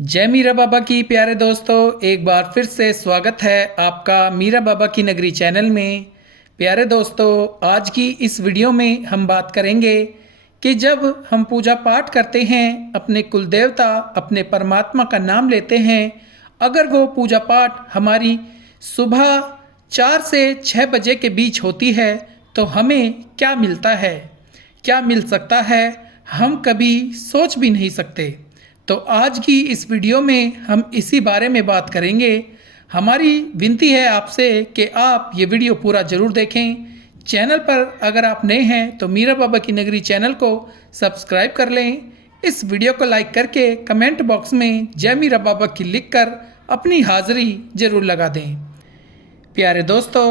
जय मीरा बाबा की प्यारे दोस्तों, एक बार फिर से स्वागत है आपका मीरा बाबा की नगरी चैनल में। प्यारे दोस्तों, आज की इस वीडियो में हम बात करेंगे कि जब हम पूजा पाठ करते हैं, अपने कुल देवता, अपने परमात्मा का नाम लेते हैं, अगर वो पूजा पाठ हमारी सुबह 4 से 6 बजे के बीच होती है तो हमें क्या मिलता है, क्या मिल सकता है, हम कभी सोच भी नहीं सकते। तो आज की इस वीडियो में हम इसी बारे में बात करेंगे। हमारी विनती है आपसे कि आप ये वीडियो पूरा ज़रूर देखें। चैनल पर अगर आप नए हैं तो मीरा बाबा की नगरी चैनल को सब्सक्राइब कर लें। इस वीडियो को लाइक करके कमेंट बॉक्स में जय मीरा बाबा की लिखकर अपनी हाज़िरी ज़रूर लगा दें। प्यारे दोस्तों,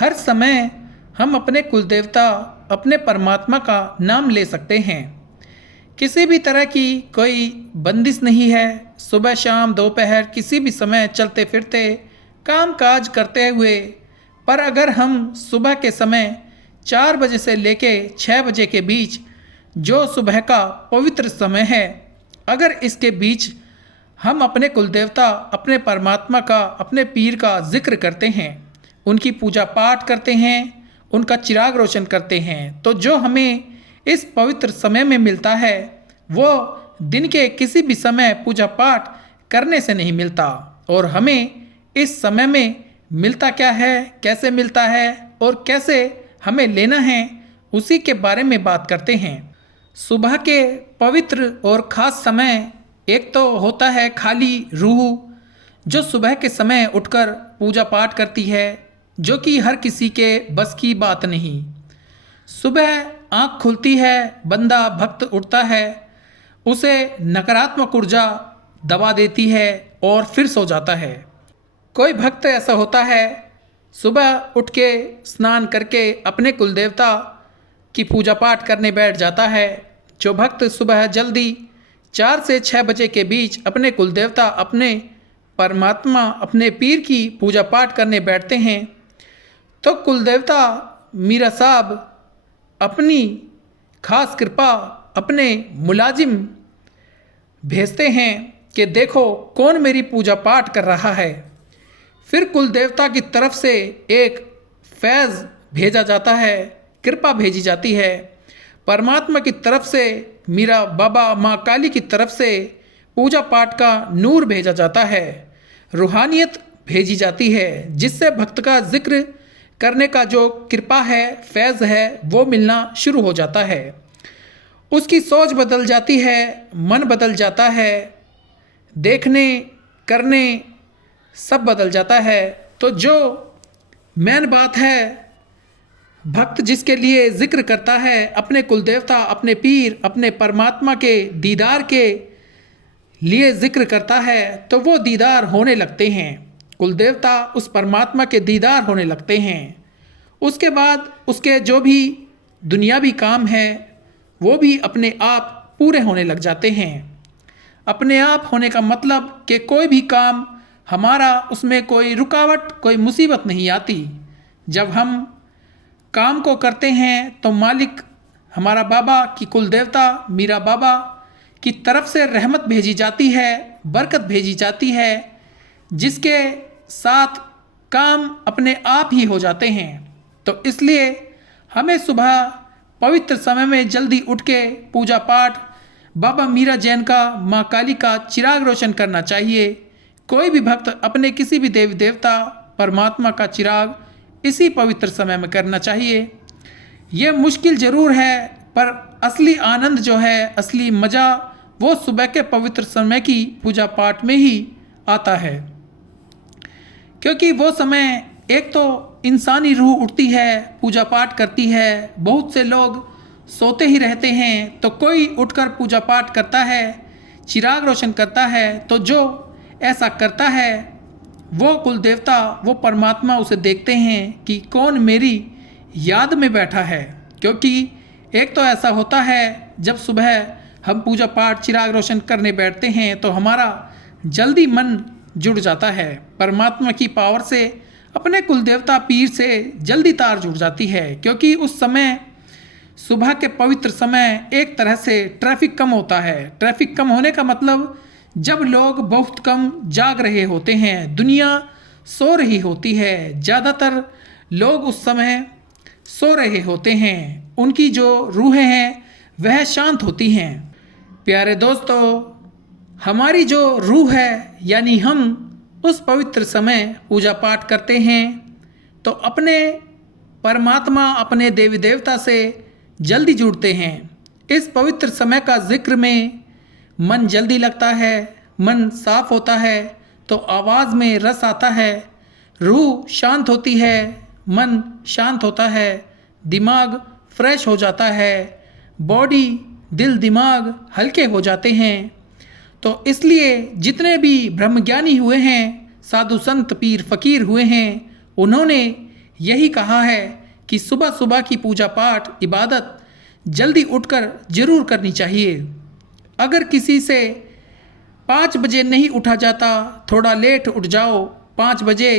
हर समय हम अपने कुल देवता, अपने परमात्मा का नाम ले सकते हैं। किसी भी तरह की कोई बंदिश नहीं है। सुबह शाम दोपहर किसी भी समय चलते फिरते काम काज करते हुए, पर अगर हम सुबह के समय 4 बजे से लेके 6 बजे के बीच, जो सुबह का पवित्र समय है, अगर इसके बीच हम अपने कुलदेवता, अपने परमात्मा का, अपने पीर का जिक्र करते हैं, उनकी पूजा पाठ करते हैं, उनका चिराग रोशन करते हैं, तो जो हमें इस पवित्र समय में मिलता है वो दिन के किसी भी समय पूजा पाठ करने से नहीं मिलता। और हमें इस समय में मिलता क्या है, कैसे मिलता है और कैसे हमें लेना है, उसी के बारे में बात करते हैं। सुबह के पवित्र और ख़ास समय एक तो होता है खाली रूह, जो सुबह के समय उठकर पूजा पाठ करती है, जो कि हर किसी के बस की बात नहीं। सुबह आँख खुलती है, बंदा भक्त उठता है, उसे नकारात्मक ऊर्जा दबा देती है और फिर सो जाता है। कोई भक्त ऐसा होता है, सुबह उठ के स्नान करके अपने कुलदेवता की पूजा पाठ करने बैठ जाता है। जो भक्त सुबह जल्दी 4 से 6 बजे के बीच अपने कुलदेवता, अपने परमात्मा, अपने पीर की पूजा पाठ करने बैठते हैं, तो कुलदेवता मीरा साहब अपनी खास कृपा अपने मुलाजिम भेजते हैं कि देखो कौन मेरी पूजा पाठ कर रहा है। फिर कुल देवता की तरफ से एक फैज़ भेजा जाता है, कृपा भेजी जाती है। परमात्मा की तरफ से, मीरा बाबा माँ काली की तरफ से पूजा पाठ का नूर भेजा जाता है, रूहानियत भेजी जाती है, जिससे भक्त का जिक्र करने का जो कृपा है, फैज़ है, वो मिलना शुरू हो जाता है। उसकी सोच बदल जाती है, मन बदल जाता है, देखने करने सब बदल जाता है। तो जो मेन बात है, भक्त जिसके लिए जिक्र करता है, अपने कुलदेवता, अपने पीर, अपने परमात्मा के दीदार के लिए जिक्र करता है, तो वो दीदार होने लगते हैं। कुलदेवता उस परमात्मा के दीदार होने लगते हैं। उसके बाद उसके जो भी दुनियावी काम है वो भी अपने आप पूरे होने लग जाते हैं। अपने आप होने का मतलब कि कोई भी काम हमारा, उसमें कोई रुकावट, कोई मुसीबत नहीं आती। जब हम काम को करते हैं तो मालिक, हमारा बाबा की कुलदेवता मीरा बाबा की तरफ से रहमत भेजी जाती है, बरकत भेजी जाती है, जिसके साथ काम अपने आप ही हो जाते हैं। तो इसलिए हमें सुबह पवित्र समय में जल्दी उठ के पूजा पाठ, बाबा मीरा जैन का, माँ काली का चिराग रोशन करना चाहिए। कोई भी भक्त अपने किसी भी देवी देवता, परमात्मा का चिराग इसी पवित्र समय में करना चाहिए। ये मुश्किल ज़रूर है, पर असली आनंद जो है, असली मज़ा, वो सुबह के पवित्र समय की पूजा पाठ में ही आता है। क्योंकि वो समय एक तो इंसानी रूह उठती है, पूजा पाठ करती है। बहुत से लोग सोते ही रहते हैं, तो कोई उठकर पूजा पाठ करता है, चिराग रोशन करता है। तो जो ऐसा करता है, वो कुलदेवता, वो परमात्मा उसे देखते हैं कि कौन मेरी याद में बैठा है। क्योंकि एक तो ऐसा होता है, जब सुबह हम पूजा पाठ, चिराग रोशन करने बैठते हैं तो हमारा जल्दी मन जुड़ जाता है परमात्मा की पावर से, अपने कुलदेवता पीर से जल्दी तार जुड़ जाती है। क्योंकि उस समय, सुबह के पवित्र समय, एक तरह से ट्रैफिक कम होता है। ट्रैफिक कम होने का मतलब जब लोग बहुत कम जाग रहे होते हैं, दुनिया सो रही होती है, ज़्यादातर लोग उस समय सो रहे होते हैं, उनकी जो रूहें हैं वह शांत होती हैं। प्यारे दोस्तों, हमारी जो रूह है यानी हम उस पवित्र समय पूजा पाठ करते हैं तो अपने परमात्मा, अपने देवी देवता से जल्दी जुड़ते हैं। इस पवित्र समय का जिक्र में मन जल्दी लगता है, मन साफ होता है तो आवाज़ में रस आता है, रूह शांत होती है, मन शांत होता है, दिमाग फ्रेश हो जाता है, बॉडी, दिल, दिमाग हल्के हो जाते हैं। तो इसलिए जितने भी ब्रह्मज्ञानी हुए हैं, साधु संत पीर फकीर हुए हैं, उन्होंने यही कहा है कि सुबह सुबह की पूजा पाठ इबादत जल्दी उठकर ज़रूर करनी चाहिए। अगर किसी से 5 बजे नहीं उठा जाता, थोड़ा लेट उठ जाओ, 5 बजे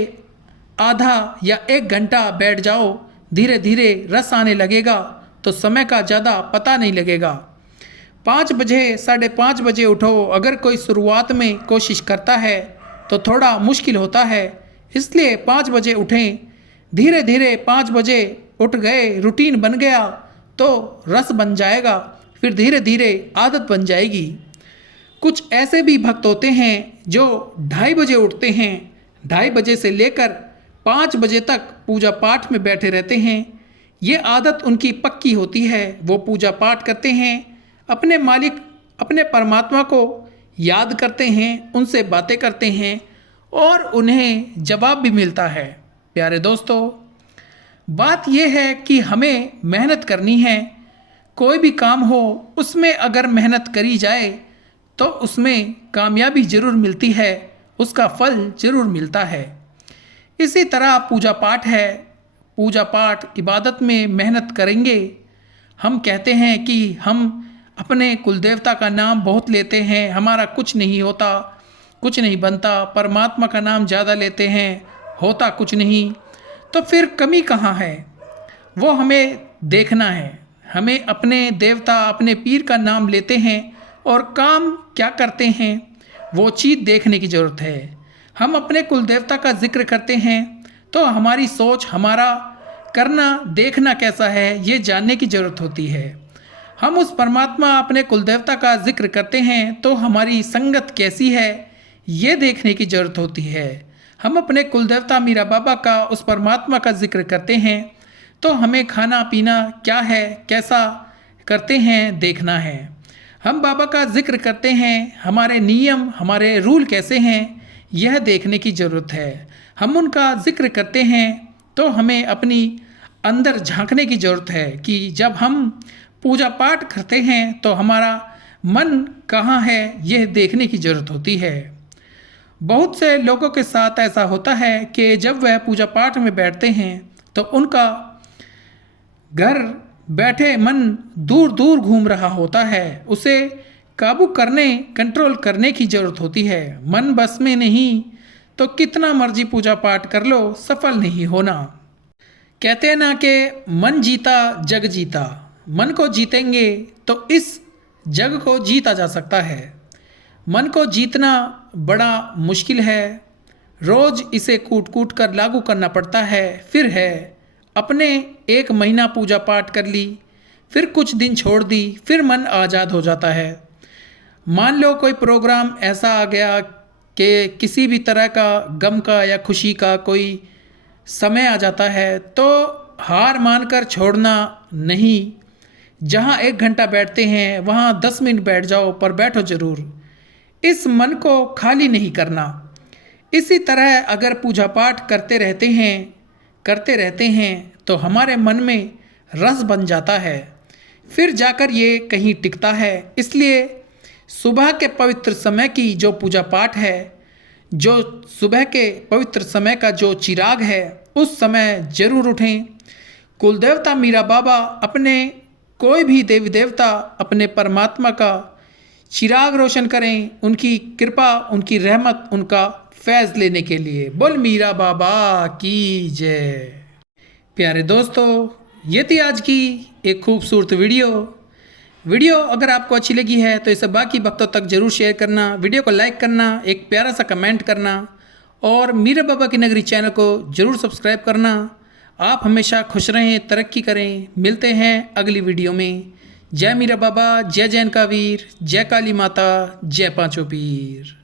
आधा या 1 घंटा बैठ जाओ, धीरे धीरे रस आने लगेगा तो समय का ज़्यादा पता नहीं लगेगा। 5 बजे 5:30 बजे उठो। अगर कोई शुरुआत में कोशिश करता है तो थोड़ा मुश्किल होता है, इसलिए 5 बजे उठें। धीरे धीरे 5 बजे उठ गए, रूटीन बन गया तो रस बन जाएगा, फिर धीरे धीरे आदत बन जाएगी। कुछ ऐसे भी भक्त होते हैं जो 2:30 बजे उठते हैं, 2:30 बजे से लेकर 5 बजे तक पूजा पाठ में बैठे रहते हैं। ये आदत उनकी पक्की होती है। वो पूजा पाठ करते हैं, अपने मालिक, अपने परमात्मा को याद करते हैं, उनसे बातें करते हैं और उन्हें जवाब भी मिलता है। प्यारे दोस्तों, बात यह है कि हमें मेहनत करनी है। कोई भी काम हो उसमें अगर मेहनत करी जाए तो उसमें कामयाबी ज़रूर मिलती है, उसका फल ज़रूर मिलता है। इसी तरह पूजा पाठ है। पूजा पाठ इबादत में मेहनत करेंगे। हम कहते हैं कि हम अपने कुलदेवता का नाम बहुत लेते हैं, हमारा कुछ नहीं होता, कुछ नहीं बनता, परमात्मा का नाम ज़्यादा लेते हैं, होता कुछ नहीं, तो फिर कमी कहाँ है? वो हमें देखना है। हमें अपने देवता, अपने पीर का नाम लेते हैं और काम क्या करते हैं वो चीज़ देखने की ज़रूरत है। हम अपने कुलदेवता का जिक्र करते हैं तो हमारी सोच, हमारा करना, देखना कैसा है ये जानने की ज़रूरत होती है। हम उस परमात्मा, अपने कुलदेवता का जिक्र करते हैं तो हमारी संगत कैसी है ये देखने की ज़रूरत होती है। हम अपने कुलदेवता मीरा बाबा का, उस परमात्मा का जिक्र करते हैं तो हमें खाना पीना क्या है, कैसा करते हैं देखना है। हम बाबा का जिक्र करते हैं, हमारे नियम, हमारे रूल कैसे हैं यह देखने की ज़रूरत है। हम उनका जिक्र करते हैं तो हमें अपनी अंदर झांकने की ज़रूरत है कि जब हम पूजा पाठ करते हैं तो हमारा मन कहाँ है यह देखने की ज़रूरत होती है। बहुत से लोगों के साथ ऐसा होता है कि जब वह पूजा पाठ में बैठते हैं तो उनका घर बैठे मन दूर दूर घूम रहा होता है। उसे काबू करने, कंट्रोल करने की ज़रूरत होती है। मन बस में नहीं तो कितना मर्जी पूजा पाठ कर लो, सफल नहीं होना। कहते हैं ना कि मन जीता जग जीता। मन को जीतेंगे तो इस जग को जीता जा सकता है। मन को जीतना बड़ा मुश्किल है, रोज़ इसे कूट कूट कर लागू करना पड़ता है। फिर है अपने 1 महीना पूजा पाठ कर ली, फिर कुछ दिन छोड़ दी, फिर मन आज़ाद हो जाता है। मान लो कोई प्रोग्राम ऐसा आ गया कि किसी भी तरह का गम का या खुशी का कोई समय आ जाता है तो हार मानकर छोड़ना नहीं। जहाँ 1 घंटा बैठते हैं वहाँ 10 मिनट बैठ जाओ, पर बैठो ज़रूर। इस मन को खाली नहीं करना। इसी तरह अगर पूजा पाठ करते रहते हैं तो हमारे मन में रस बन जाता है, फिर जाकर ये कहीं टिकता है। इसलिए सुबह के पवित्र समय की जो पूजा पाठ है, जो सुबह के पवित्र समय का जो चिराग है, उस समय ज़रूर उठें। कुलदेवता मीरा बाबा, अपने कोई भी देवी देवता, अपने परमात्मा का चिराग रोशन करें, उनकी कृपा, उनकी रहमत, उनका फैज़ लेने के लिए। बोल मीरा बाबा की जय। प्यारे दोस्तों, ये थी आज की एक खूबसूरत वीडियो। वीडियो अगर आपको अच्छी लगी है तो इसे बाकी भक्तों तक ज़रूर शेयर करना, वीडियो को लाइक करना, एक प्यारा सा कमेंट करना और मीरा बाबा की नगरी चैनल को ज़रूर सब्सक्राइब करना। आप हमेशा खुश रहें, तरक्की करें। मिलते हैं अगली वीडियो में। जय मीरा बाबा, जय जैन का वीर, जय काली माता, जय पांचों पीर।